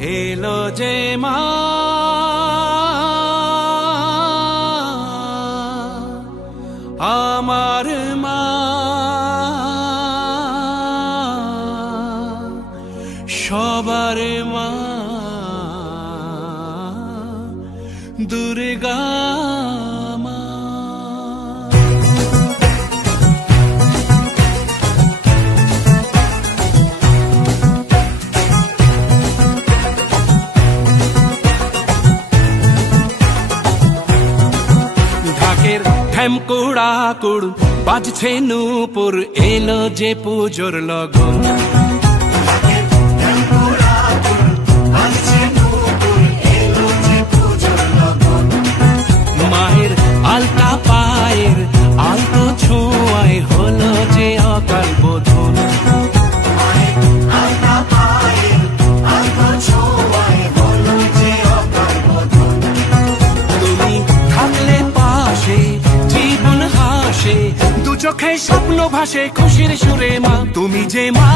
এলো যে মা আমার মা সবার মা দুর্গা মা। ঢাকের ঠ্যামকুড়া কুড় বাজছে নূপুর এলো যে পুজোর লগন। মায়ের আলতা পায়ের আলতো ছোঁয়ায় হলো যে অকাল বোধন। তুমি থাকলে পাশে জীবন হাসে দু চোখে স্বপ্ন ভাসে খুশির সুরে মা তুমি যে মা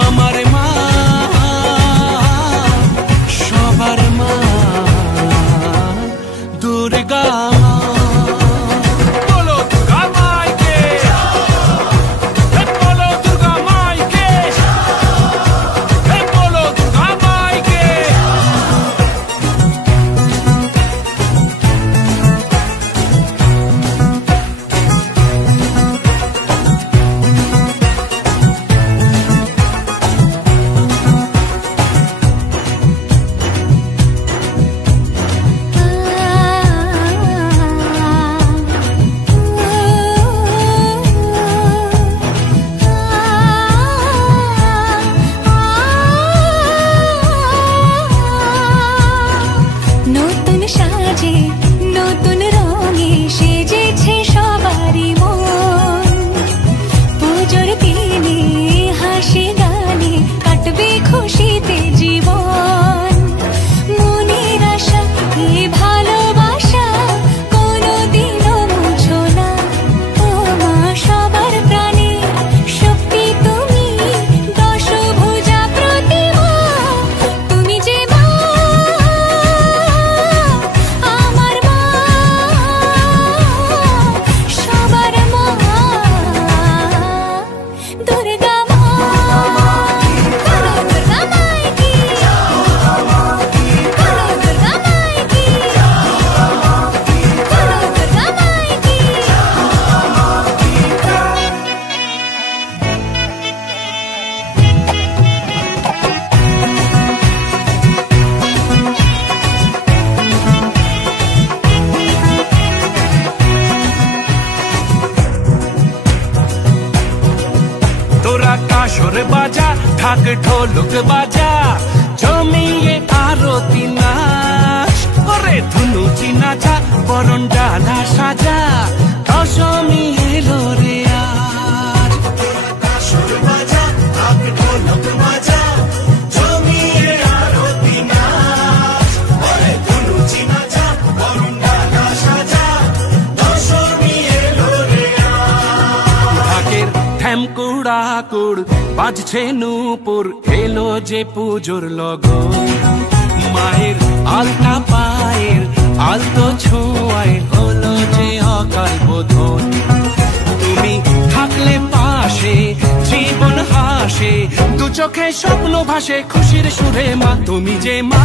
আমার মা সবার মা দুর্গা মা। বলো দুর্গা মাইকে, বলো দুর্গা মাইকে, বলো দুর্গা মাইকে। নতুন সাজে নতুন রঙে সেজেছে সবারই মন। পুজোর দিনে হাসি গানে কাটবে খুশিতে জীবন। মনের আশা এই ভালোবাসা কোনোদিনও মুছো না। ও মা সবার প্রাণে শক্তি তুমি দশভুজা প্রতিমা তুমি যে মা আমার মা সবার মা দুর্গা মা। বলো দুর্গা মাইকি, বলো দুর্গা মাইকি, বলো দুর্গা মাইকি। তোরা কাসর বাজা ঢাক ঢোলক বাজা জমিয়ে আরতি নাচ ওরে ধুনুচি নাচা বরণ ডালা সাজা দশমী এলো রে আজ। কাসর বাজা ঢাক ঢোলক বাজা জমিয়ে আরতি নাচ ওরে ধুনুচি নাচা বরণ ডালা সাজা দশমী এলো রে আজ। ঢাকের ঠ্যামকুড়া কুড় বাজছে নূপুর এলো যে পুজোর লগন। মায়ের আলতা পায়ের আলতো ছোঁয়ায় হলো যে অকাল বোধন। তুমি থাকলে পাশে জীবন হাসে দু চোখে স্বপ্ন ভাসে খুশির সুরে মা তুমি যে মা।